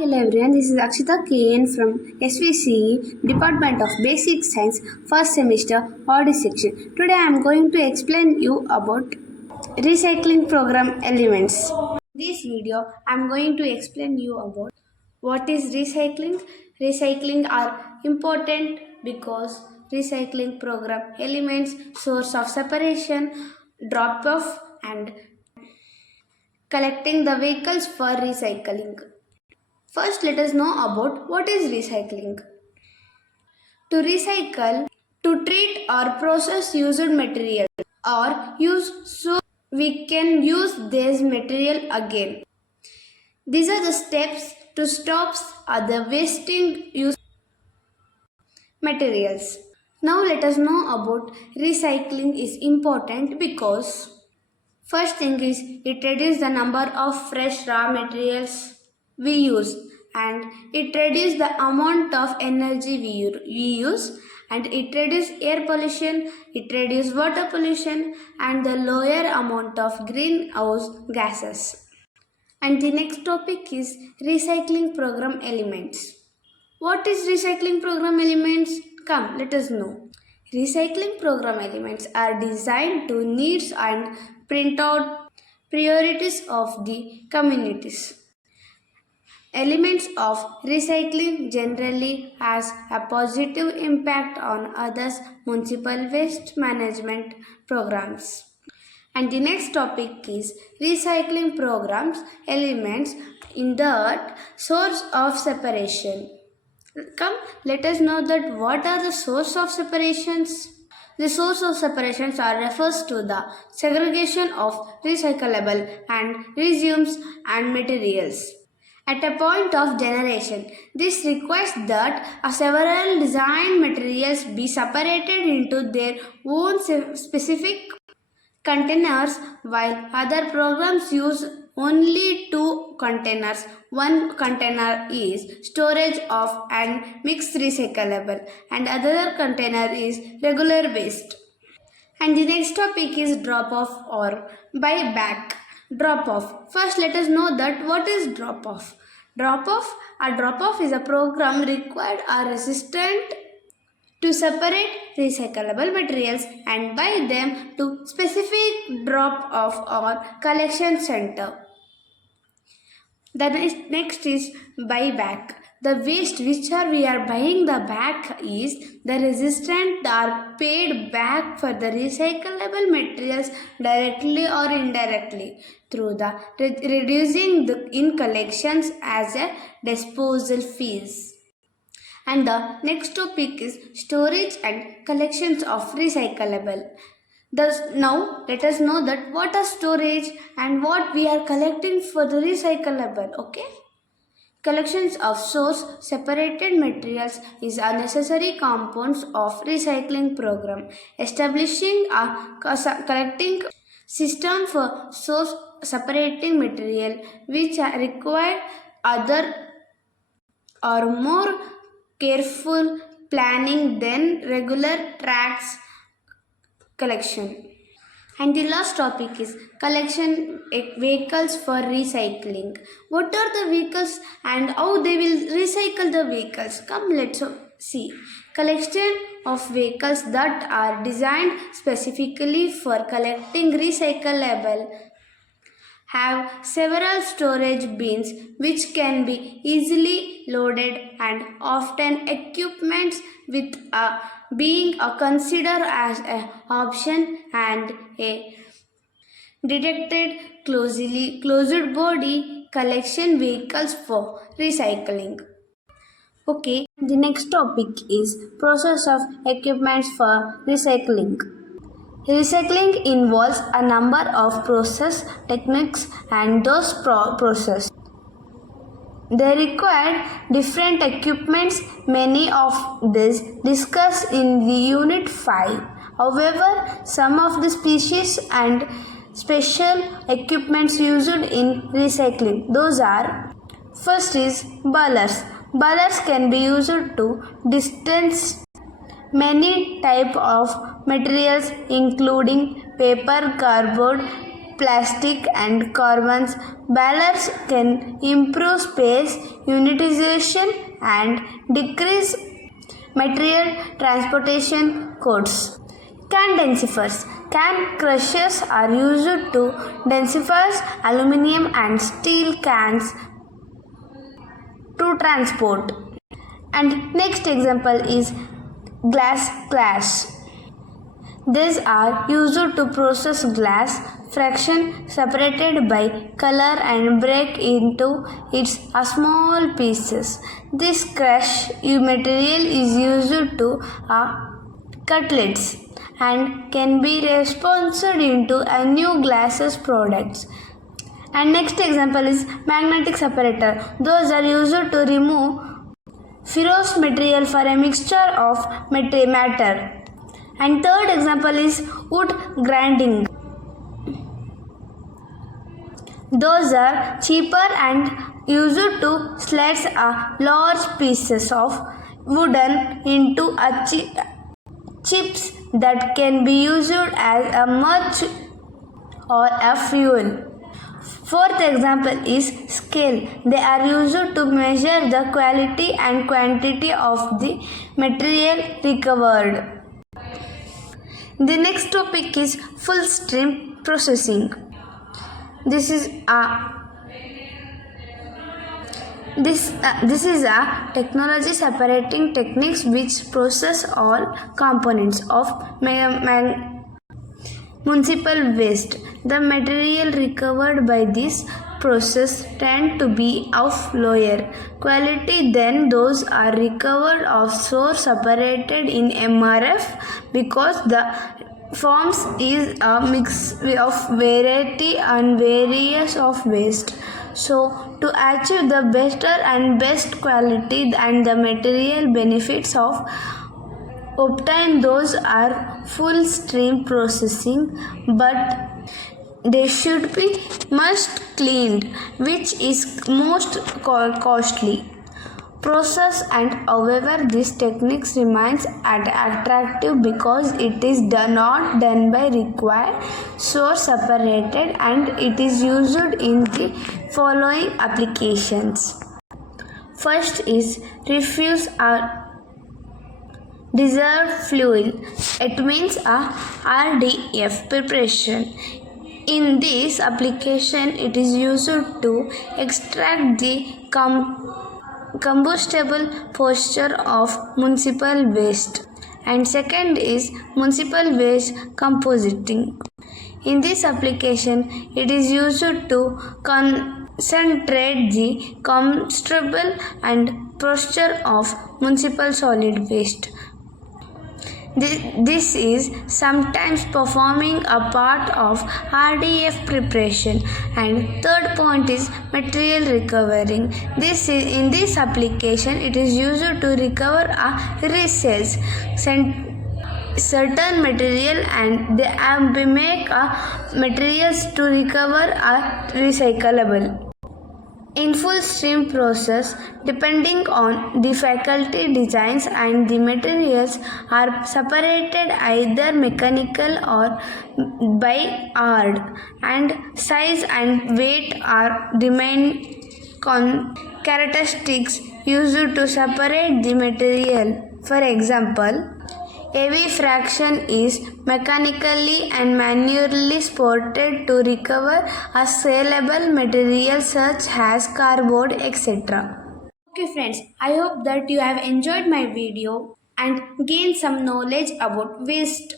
Hello everyone, this is Akshita KN from SVCE Department of Basic Science first semester Audit section. Today I am going to explain you about recycling program elements. In this video I am going to explain you about what is recycling. Recycling are important because recycling program elements source of separation, drop off and collecting the vehicles for recycling. First, let us know about what is recycling. To recycle, to treat or process used material or use so we can use this material again. These are the steps to stop other wasting used materials. Now let us know about recycling is important because first thing is it reduces the number of fresh raw materials we use and it reduces the amount of energy we use and it reduces air pollution, it reduces water pollution and the lower amount of greenhouse gases. And the next topic is recycling program elements. What is recycling program elements? Come, let us know. Recycling program elements are designed to needs and print out priorities of the communities. Elements of recycling generally has a positive impact on others municipal waste management programs. And the next topic is recycling programs elements in the source of separation. Come, let us know that what are the source of separations. The source of separations are refers to the segregation of recyclable and resumes and materials. At a point of generation, this requires that several design materials be separated into their own specific containers while other programs use only two containers. One container is storage of and mixed recyclable and other container is regular waste. And the next topic is drop off or buyback. Drop off. First let us know that what is drop off. Drop off. A drop off is a program required or resistant to separate recyclable materials and buy them to specific drop off or collection center. The next is buyback. The waste which we are buying the back is the resistant are paid back for the recyclable materials directly or indirectly through the reducing the in collections as a disposal fees. And the next topic is storage and collections of recyclable. Thus, now let us know that what are storage and what we are collecting for the recyclable. Okay. Collections of source separated materials is a necessary components of recycling program. Establishing a collecting system for source separating material which are required other or more careful planning than regular tracks collection. And the last topic is collection vehicles for recycling. What are the vehicles and how they will recycle the vehicles? Come, let's see. Collection of vehicles that are designed specifically for collecting recyclable have several storage bins which can be easily loaded and often equipments with being considered as an option and a detected closed body collection vehicles for recycling. Okay, the next topic is process of equipments for recycling. Recycling involves a number of process techniques and those process. They require different equipments, many of these discussed in the Unit 5. However, some of the species and special equipments used in recycling, those are first is ballers. Ballers can be used to distance many type of materials including paper, cardboard, plastic and carbons balance can improve space utilization and decrease material transportation costs. Can densifiers. Can crushers are used to densify aluminum and steel cans to transport. And next example is glass clash. These are used to process glass fraction separated by color and break into its small pieces. This crush material is used to cutlets and can be responded into a new glasses products. And next example is magnetic separator. Those are used to remove ferrous material for a mixture of matter. And third example is wood grinding. Those are cheaper and used to slice large pieces of wooden into chips that can be used as a mulch or a fuel. Fourth example is scale. They are used to measure the quality and quantity of the material recovered. The next topic is full stream processing. This is a technology separating techniques which process all components of municipal waste. The material recovered by this process tend to be of lower quality than those are recovered of source separated in MRF because the forms is a mix of variety and various of waste. So to achieve the better and best quality and the material benefits of obtain those are full stream processing, but they should be must cleaned, which is most costly process. And however, this technique remains attractive because it is not done by required source separated, and it is used in the following applications. First is refuse or dissolved fuel. It means a RDF preparation. In this application, it is used to extract the combustible posture of municipal waste. And second is municipal waste compositing. In this application, it is used to concentrate the combustible and posture of municipal solid waste. This is sometimes performing a part of RDF preparation. And third point is material recovering. In this application, it is used to recover resales certain material, and they make materials to recover are recyclable. In full stream process, depending on the faculty designs and the materials are separated either mechanical or by art, and size and weight are the main characteristics used to separate the material. For example, heavy fraction is mechanically and manually sorted to recover a saleable material such as cardboard, etc. Okay friends, I hope that you have enjoyed my video and gained some knowledge about waste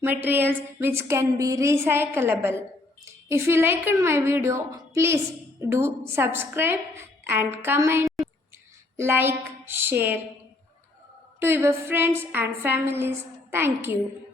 materials which can be recyclable. If you liked my video, please do subscribe and comment, like, share to your friends and families. Thank you.